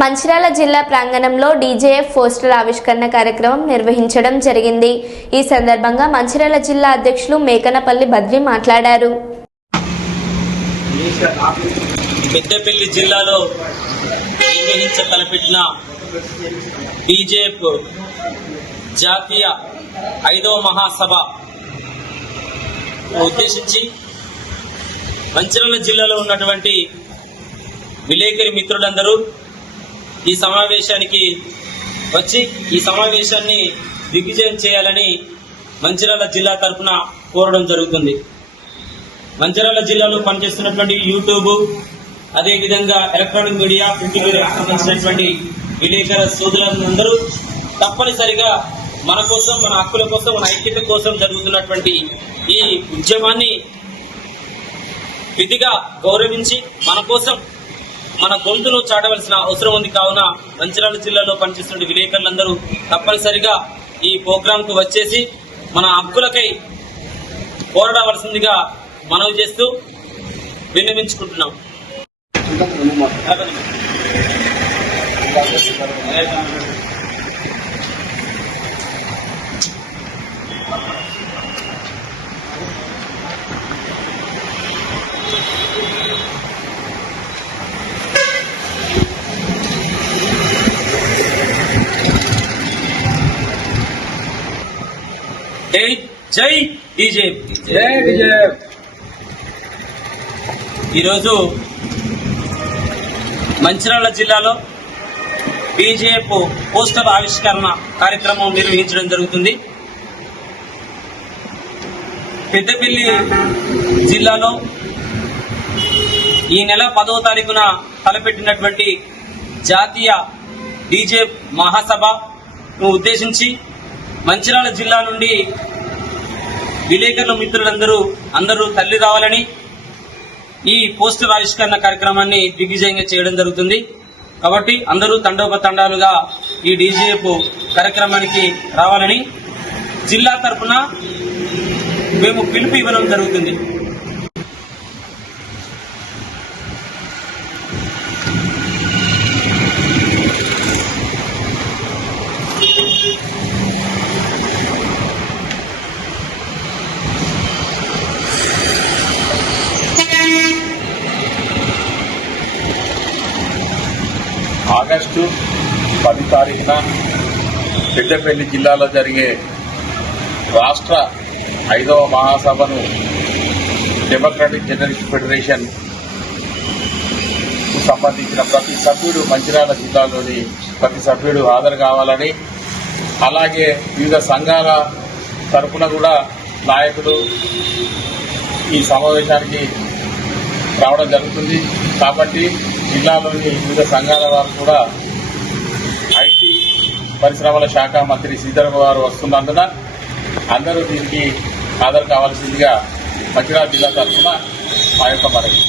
మంచిర్యాల జిల్లా ప్రాంగణంలో DJF poster ఆవిష్కరణ కార్యక్రమం నిర్వహించడం జరిగింది. ఈ సందర్భంగా మంచిర్యాల జిల్లా అధ్యక్షులు మేకనపల్లి బద్రి మాట్లాడారు. పెద్దపల్లి జిల్లాలో నిర్వహించ తలపెట్టిన జాతీయ ఐదవ మహాసభ ఉద్దేశించి మంచిర్యాల జిల్లాలో ఉన్నటువంటి విలేకరి మిత్రులందరూ ఈ సమావేశానికి వచ్చి ఈ సమావేశాన్ని దిగ్విజయం చేయాలని మంచిర్యాల జిల్లా తరఫున కోరడం జరుగుతుంది. మంచిర్యాల జిల్లాలో పనిచేస్తున్నటువంటి యూట్యూబ్ అదేవిధంగా ఎలక్ట్రానిక్ మీడియా ప్రింట్ మీడియా సంబంధించినటువంటి విలేకర సోదరులందరూ తప్పనిసరిగా మన కోసం మన హక్కుల కోసం మన ఐక్యత కోసం జరుగుతున్నటువంటి ఈ ఉద్యమాన్ని విధిగా గౌరవించి మన కోసం మన గొంతును చాటవలసిన అవసరం ఉంది కావున మంచిర్యాల జిల్లాలో పనిచేస్తున్న విలేకరులందరూ తప్పనిసరిగా ఈ ప్రోగ్రాం కు వచ్చేసి మన హక్కులకై పోరాడవలసిందిగా మనవి చేస్తూ విన్నవించుకుంటున్నాం. జై బీజేపీ జై ఈరోజు మంచిర్యాల జిల్లాలో బీజేపీ పోస్టర్ ఆవిష్కరణ కార్యక్రమం నిర్వహించడం జరుగుతుంది. పెద్దపల్లి జిల్లాలో ఈ నెల పదవ తారీఖున తలపెట్టినటువంటి జాతీయ డీజే మహాసభను ఉద్దేశించి మంచిర్యాల జిల్లా నుండి విలేకరుల మిత్రులందరూ అందరూ తల్లి రావాలని ఈ పోస్టర్ ఆవిష్కరణ కార్యక్రమాన్ని దిగ్విజయంగా చేయడం జరుగుతుంది. కాబట్టి అందరూ తండోపతండాలుగా ఈ డీజేఎఫ్ కార్యక్రమానికి రావాలని జిల్లా తరఫున మేము పిలుపు ఇవ్వడం జరుగుతుంది. ఆగస్టు పది తారీఖున పెద్దపల్లి జిల్లాలో జరిగే రాష్ట్ర ఐదవ మహాసభను డెమోక్రాటిక్ జర్నలిస్ట్ ఫెడరేషన్ సంబంధించిన ప్రతి సభ్యుడు మంచిర్యాల జిల్లాలోని ప్రతి సభ్యుడు హాజరు కావాలని అలాగే వివిధ సంఘాల తరఫున కూడా నాయకులు ఈ సమావేశానికి రావడం జరుగుతుంది. కాబట్టి జిల్లాలోని వివిధ సంఘాల వారు కూడా ఐటీ పరిశ్రమల శాఖ మంత్రి శ్రీధర్ గారు వస్తున్నందున అందరూ దీనికి హాజరు కావాల్సిందిగా మంచిర్యాల జిల్లా తరఫున మా యొక్క మనవి